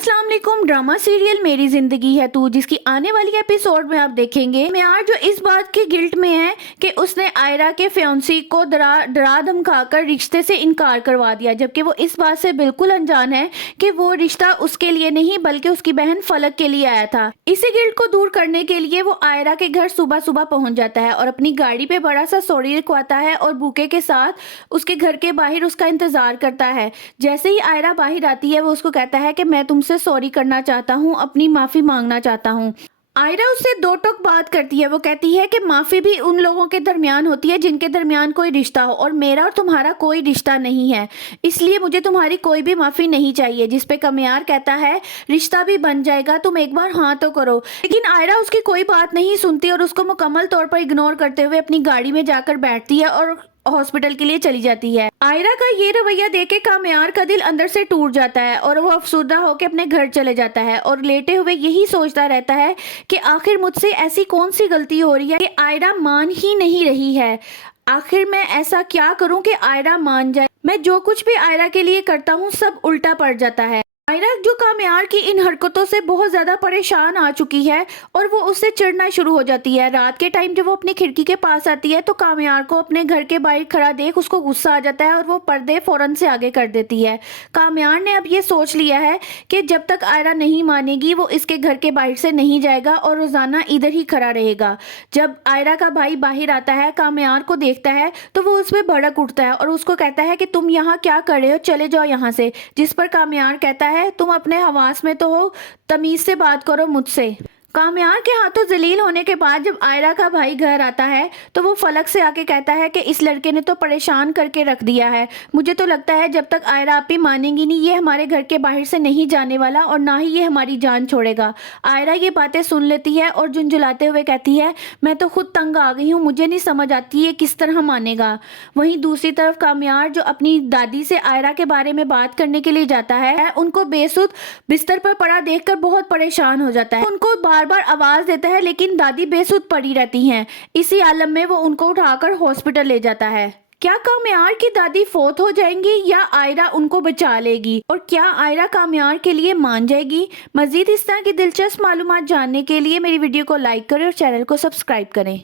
अस्सलाम वालेकुम। Drama serial मेरी जिंदगी है तू, जिसकी आने वाली एपिसोड में आप देखेंगे म्यार जो इस बात के गिल्ट में है कि उसने आयरा के फियांसी को डरा धमकाकर रिश्ते से इनकार करवा दिया, जबकि वो इस बात से बिल्कुल अनजान है कि वो रिश्ता उसके लिए नहीं बल्कि उसकी बहन फलक के लिए आया था। इसी गिल्ट को दूर करने के लिए वो आयरा के घर सुबह सुबह पहुंच जाता है और अपनी गाड़ी पे बड़ा सा सॉरी लिखवाता है और बुके के साथ उसके घर के बाहर उसका इंतजार करता है। जैसे ही आयरा बाहर आती है वो उसको कहता है कि मैं तुमसे सॉरी करना चाहता हूँ, अपनी माफी मांगना चाहता हूँ। आयरा उससे दो टोक बात करती है। वो कहती है कि माफी भी उन लोगों के दरमियान होती है जिनके दरमियान कोई रिश्ता हो, और मेरा और तुम्हारा कोई रिश्ता नहीं है, इसलिए मुझे तुम्हारी कोई भी माफी नहीं चाहिए। जिस पे कमियार कहता है रिश्ता भी बन जाएगा, तुम एक बार हाँ तो करो। लेकिन आयरा उसकी कोई बात नहीं सुनती और उसको मुकम्मल तौर पर इग्नोर करते हुए अपनी गाड़ी में जाकर बैठती है और हॉस्पिटल के लिए चली जाती है। आयरा का ये रवैया देख के कामयार का दिल अंदर से टूट जाता है और वो अफसुर्दा होकर अपने घर चले जाता है और लेटे हुए यही सोचता रहता है कि आखिर मुझसे ऐसी कौन सी गलती हो रही है कि आयरा मान ही नहीं रही है। आखिर मैं ऐसा क्या करूं कि आयरा मान जाए। मैं जो कुछ भी आयरा के लिए करता हूं सब उल्टा पड़ जाता है। आयरा जो कामयार की इन हरकतों से बहुत ज्यादा परेशान आ चुकी है और वो उससे चिढ़ना शुरू हो जाती है। रात के टाइम जब वो अपनी खिड़की के पास आती है तो कामयार को अपने घर के बाहर खड़ा देख उसको गुस्सा आ जाता है और वो पर्दे फौरन से आगे कर देती है। कामयार ने अब ये सोच लिया है कि जब तक आयरा नहीं मानेगी वो इसके घर के बाहर से नहीं जाएगा और रोजाना इधर ही खड़ा रहेगा। जब आयरा का भाई बाहर आता है, कामयार को देखता है तो वो उस पर भड़क उठता है और उसको कहता है कि तुम यहाँ क्या कर रहे हो, चले जाओ यहाँ से। जिस पर कामयार कहता है तुम अपने हवास में तो हो, तमीज से बात करो मुझसे। कामयार के हाथों जलील होने के बाद जब आयरा का भाई घर आता है तो वो फलक से आके कहता है कि इस लड़के ने तो परेशान करके रख दिया है। मुझे तो लगता है जब तक आयरा आप ही मानेंगी नहीं ये हमारे घर के बाहर से नहीं जाने वाला और ना ही ये हमारी जान छोड़ेगा। आयरा ये बातें सुन लेती है और झुंझुलाते हुए कहती है मैं तो खुद तंग आ गई हूँ, मुझे नहीं समझ आती ये किस तरह मानेगा। वहीं दूसरी तरफ कामयार जो अपनी दादी से आयरा के बारे में बात करने के लिए जाता है, उनको बेसुध बिस्तर पर पड़ा देखकर बहुत परेशान हो जाता है। उनको बार बार आवाज देता है लेकिन दादी बेसुध पड़ी रहती हैं। इसी आलम में वो उनको उठाकर हॉस्पिटल ले जाता है। क्या कामयार की दादी फोत हो जाएंगी या आयरा उनको बचा लेगी, और क्या आयरा कामयार के लिए मान जाएगी? मजीद इस तरह की दिलचस्प मालूमात जानने के लिए मेरी वीडियो को लाइक करें और चैनल को सब्सक्राइब करें।